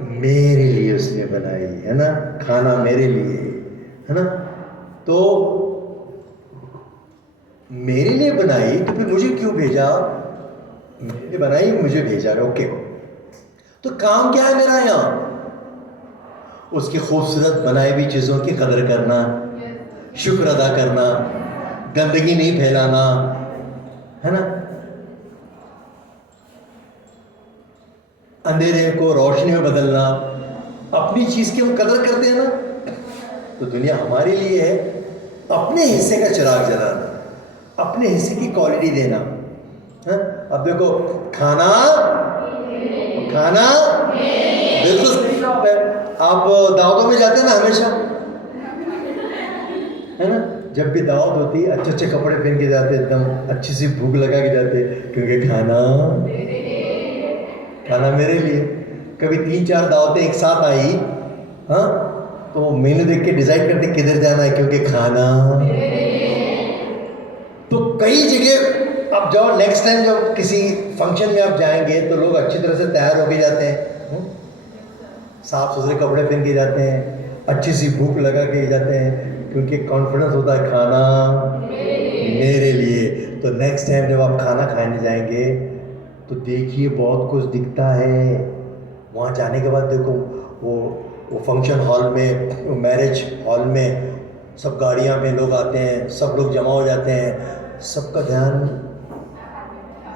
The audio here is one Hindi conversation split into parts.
मेरे लिए उसने बनाई है ना, खाना मेरे लिए है ना। तो मेरे लिए बनाई तो फिर मुझे क्यों भेजा? मेरे लिए बनाई, मुझे भेजा, ओके। तो काम क्या है मेरा यहाँ? उसकी खूबसूरत बनाई हुई चीज़ों की कदर करना, शुक्र अदा करना, गंदगी नहीं फैलाना, है ना। अंधेरे को रोशनी में बदलना। अपनी चीज़ की हम कदर करते हैं ना, तो दुनिया हमारे लिए है। अपने हिस्से का चिराग जलाना, अपने हिस्से की क्वालिटी देना, है? अब देखो, खाना खाना बिल्कुल सही जवाब है। आप दावतों में जाते हैं ना हमेशा, है ना। जब भी दावत होती है अच्छे अच्छे कपड़े पहन के जाते, एकदम अच्छी सी भूख लगा के जाते, क्योंकि खाना खाना मेरे लिए। कभी 3-4 दावतें एक साथ आई, हाँ, तो मेनू देख के डिसाइड करते किधर जाना है, क्योंकि खाना। तो कई जगह आप जाओ, नेक्स्ट टाइम जब किसी फंक्शन में आप जाएंगे तो लोग अच्छी तरह से तैयार होके जाते हैं, साफ सुथरे कपड़े पहन के जाते हैं, अच्छी सी भूख लगा के जाते हैं, क्योंकि कॉन्फिडेंस होता है खाना मेरे लिए। तो नेक्स्ट टाइम जब आप खाना खाने जाएंगे तो देखिए बहुत कुछ दिखता है। वहाँ जाने के बाद देखो, वो फंक्शन हॉल में, मैरिज हॉल में सब गाड़ियाँ में लोग आते हैं, सब लोग जमा हो जाते हैं, सबका ध्यान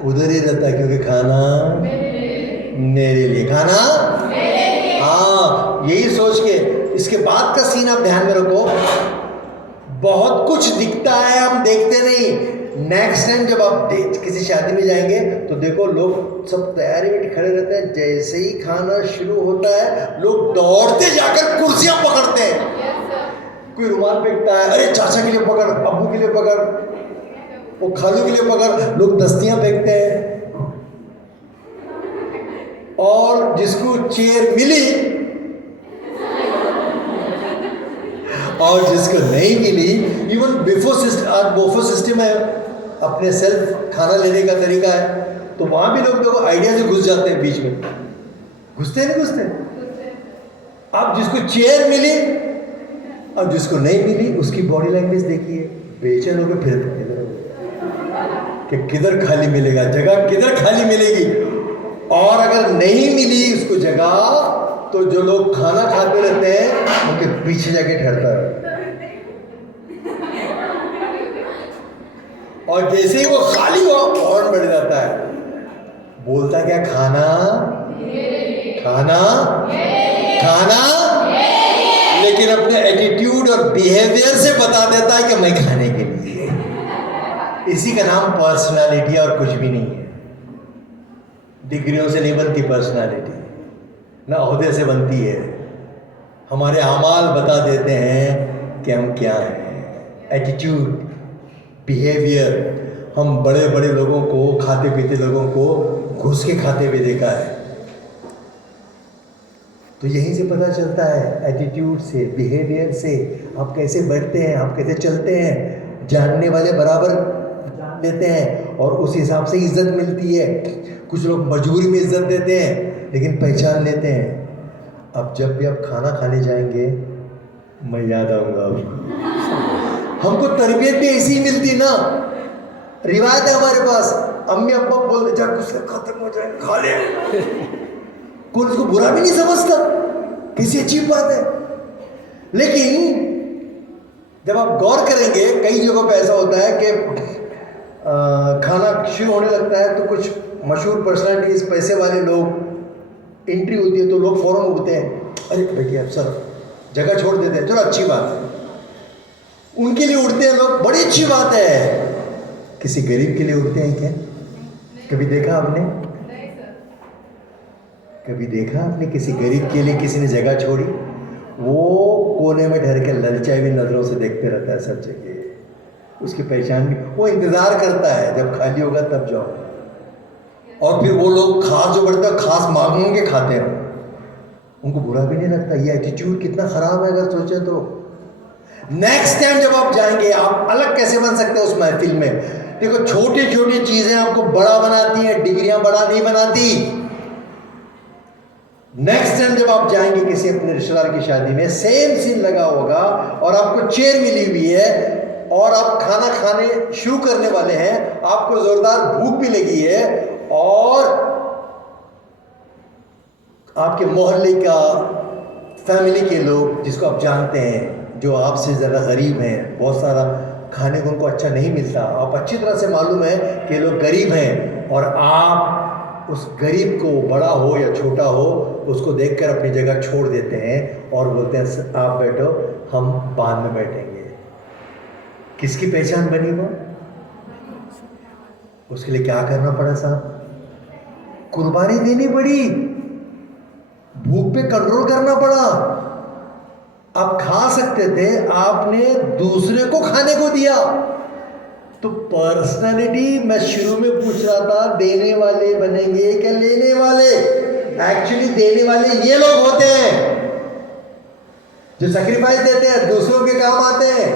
उधर ही रहता है, क्योंकि खाना मेरे लिए, खाना। हाँ, यही सोच के इसके बाद का सीन आप ध्यान में रखो। बहुत कुछ दिखता है, हम देखते नहीं। नेक्स्ट टाइम जब आप किसी शादी में जाएंगे तो देखो, लोग सब तैयारी में खड़े रहते हैं, जैसे ही खाना शुरू होता है लोग दौड़ते जाकर कुर्सियां पकड़ते हैं। कोई रुमाल फेंकता है, अरे चाचा के लिए पकड़, अब्बू के लिए पकड़, वो खालू के लिए पकड़, लोग दस्तियां फेंकते हैं। और जिसको चेयर मिली और जिसको नहीं मिली, इवन बोफो सिस्टम है, अपने सेल्फ खाना लेने का तरीका है, तो वहां भी लोग देखो आइडिया से घुस जाते हैं बीच में। घुसते नहीं घुसते? अब जिसको चेयर मिली और जिसको नहीं मिली, उसकी बॉडी लैंग्वेज देखिए, बेचैन होकर फिरते कि किधर खाली मिलेगा, जगह किधर खाली मिलेगी। और अगर नहीं मिली उसको जगह, तो जो लोग खाना खाते रहते हैं उनके पीछे जाके ठहरता है, और जैसे ही वो खाली हुआ फौरन बढ़ जाता है, बोलता क्या, खाना खाना खाना, लेकिन अपने एटीट्यूड और बिहेवियर से बता देता है कि मैं खाने के लिए। इसी का नाम पर्सनालिटी और कुछ भी नहीं है। डिग्रियों से नहीं बनती पर्सनालिटी, ना ओहदे से बनती है। हमारे अमाल बता देते हैं कि हम क्या हैं। एटीट्यूड, बिहेवियर, हम बड़े बड़े लोगों को, खाते पीते लोगों को घुस के खाते हुए देखा है, तो यहीं से पता चलता है, एटीट्यूड से, बिहेवियर से, आप कैसे बैठते हैं, आप कैसे चलते हैं। जानने वाले बराबर जान लेते हैं और उस हिसाब से इज्जत मिलती है। कुछ लोग मजबूरी में इज्जत देते हैं लेकिन पहचान लेते हैं। अब जब भी आप खाना खाने जाएंगे, मैं याद आऊँगा आपको। हमको तरबियत भी ऐसी ही मिलती ना, रिवायत है हमारे पास, अम्मी अब्बा बोलते जा गुस्सा खत्म हो जाए, खा ले। कोई उसको बुरा भी नहीं समझता, किसी अच्छी बात है। लेकिन जब आप गौर करेंगे, कई जगहों पे ऐसा होता है कि खाना शुरू होने लगता है तो कुछ मशहूर पर्सनालिटीज, पैसे वाले लोग एंट्री होती है तो लोग फौरन उठते हैं, अरे बैठिए अफसर, जगह छोड़ देते हैं, चलो अच्छी बात है। उनके लिए उठते हैं लोग, बड़ी अच्छी बात है। किसी गरीब के लिए उठते हैं क्या? कभी देखा आपने? कभी देखा आपने किसी गरीब के लिए किसी ने जगह छोड़ी? वो कोने में ठहर के ललचाई हुई नजरों से देखते रहता है सब जगह, उसकी पहचान भी, वो इंतजार करता है जब खाली होगा तब जाओ। और फिर वो लोग खास जो बढ़ता है, खास मांग के खाते हैं, उनको बुरा भी नहीं लगता। ये एटीट्यूड कितना खराब है अगर सोचे तो। नेक्स्ट टाइम जब आप जाएंगे, आप अलग कैसे बन सकते हैं उस महफिल में। देखो, छोटी छोटी चीजें आपको बड़ा बनाती हैं, डिग्रियां बड़ा नहीं बनाती। नेक्स्ट टाइम जब आप जाएंगे किसी अपने रिश्तेदार की शादी में, सेम सीन लगा होगा और आपको चेयर मिली हुई है और आप खाना खाने शुरू करने वाले हैं, आपको जोरदार भूख भी लगी है और आपके मोहल्ले का फैमिली के लोग जिसको आप जानते हैं, जो आपसे ज़्यादा गरीब हैं, बहुत सारा खाने को उनको अच्छा नहीं मिलता, आप अच्छी तरह से मालूम है कि लोग गरीब हैं और आप उस गरीब को, बड़ा हो या छोटा हो, उसको देखकर अपनी जगह छोड़ देते हैं और बोलते हैं आप बैठो, हम बाद में बैठेंगे। किसकी पहचान बनी वो? उसके लिए क्या करना पड़ा साहब? कुर्बानी देनी पड़ी, भूख पे कंट्रोल करना पड़ा। आप खा सकते थे, आपने दूसरे को खाने को दिया। तो पर्सनालिटी, मैं शुरू में पूछ रहा था, देने वाले बनेंगे क्या लेने वाले? एक्चुअली देने वाले ये लोग होते हैं जो सैक्रिफाइस देते हैं, दूसरों के काम आते हैं।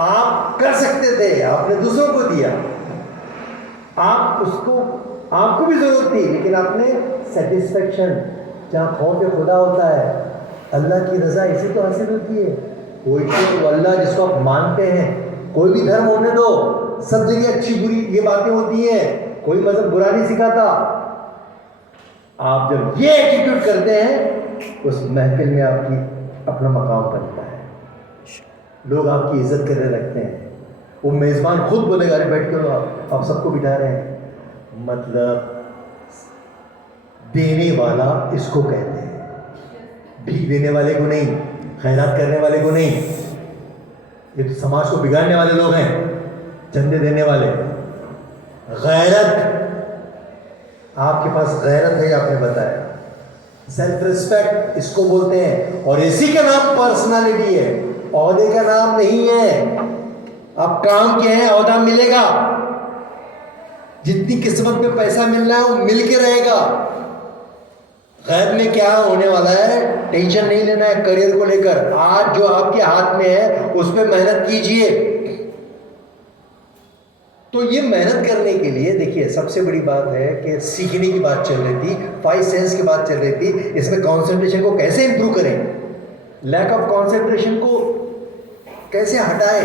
आप कर सकते थे, आपने दूसरों को दिया, आप उसको, आपको भी जरूरत थी, लेकिन आपने सेटिस्फेक्शन, जहाँ खौफ खुदा होता है, अल्लाह की रजा इसी तो हासिल होती है। कोई तो अल्लाह जिसको आप मानते हैं, कोई भी धर्म होने दो, सब जगह अच्छी बुरी ये बातें होती हैं, कोई मजहब बुरा नहीं सिखाता। आप जब ये एटीट्यूड करते हैं, उस महफिल में आपकी अपना मकाम बनता है, लोग आपकी इज्जत करने लगते हैं। वो मेज़बान खुद बोलेगा, अरे बैठ के आप सबको बिठा रहे हैं। मतलब देने वाला इसको कहते हैं, भीख देने वाले को नहीं, खैरात करने वाले को नहीं। ये तो समाज को बिगाड़ने वाले लोग हैं, चंदे देने वाले। गैरत, आपके पास गैरत है, आपने बताया, सेल्फ रिस्पेक्ट इसको बोलते हैं, और इसी का नाम पर्सनालिटी है, औहदे का नाम नहीं है। आप काम किए हैं, औहदा मिलेगा, जितनी किस्मत में पैसा मिलना है वो मिल के रहेगा। गैब में क्या होने वाला है, टेंशन नहीं लेना है करियर को लेकर। आज जो आपके हाथ में है उस पर मेहनत कीजिए। तो ये मेहनत करने के लिए देखिए, सबसे बड़ी बात है कि सीखने की बात चल रही थी, 5 सेंस की बात चल रही थी। इसमें कंसंट्रेशन को कैसे इंप्रूव करें, लैक ऑफ कंसंट्रेशन को कैसे हटाएं,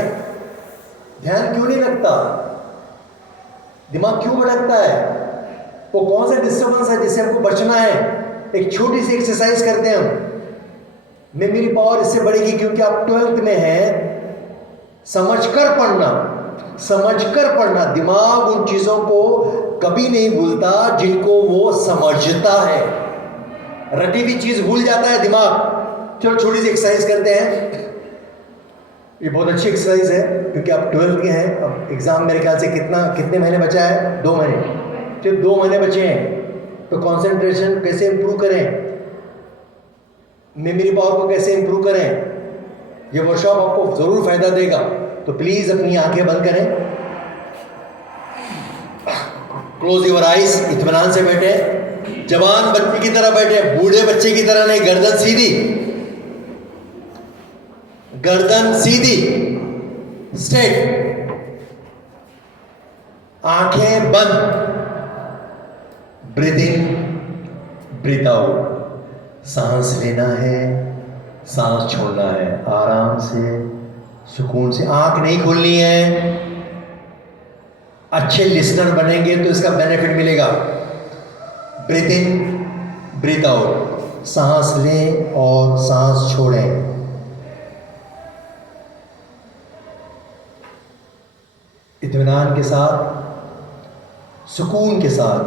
ध्यान क्यों नहीं लगता, दिमाग क्यों भटकता है, वो कौन सा डिस्टर्बेंस है जिससे हमको बचना है। एक छोटी सी एक्सरसाइज करते हैं हम, मेमोरी पावर इससे बढ़ेगी, क्योंकि आप 12th में हैं। समझकर पढ़ना, दिमाग उन चीजों को कभी नहीं भूलता जिनको वो समझता है। रटी हुई चीज भूल जाता है दिमाग। चलो छोटी सी एक्सरसाइज करते हैं, ये बहुत अच्छी एक्सरसाइज है, क्योंकि आप 12th के हैं। अब एग्जाम मेरे ख्याल से कितने महीने बचा है, 2 महीने, सिर्फ 2 महीने बचे हैं। तो कंसंट्रेशन कैसे इंप्रूव करें, मेमोरी पावर को कैसे इंप्रूव करें, ये वर्कशॉप आपको जरूर फायदा देगा। तो प्लीज अपनी आंखें बंद करें, क्लोज योर आइज, इत्मीनान से बैठे, जवान बच्चे की तरह बैठे, बूढ़े बच्चे की तरह नहीं। गर्दन सीधी, स्ट्रेट, आंखें बंद, ब्रीथ इन, ब्रीथ आउट। सांस लेना है, सांस छोड़ना है, आराम से, सुकून से। आंख नहीं खोलनी है। अच्छे लिसनर बनेंगे तो इसका बेनिफिट मिलेगा। ब्रीथ इन, ब्रीथ आउट, सांस लें और सांस छोड़ें। इत्मीनान के साथ, सुकून के साथ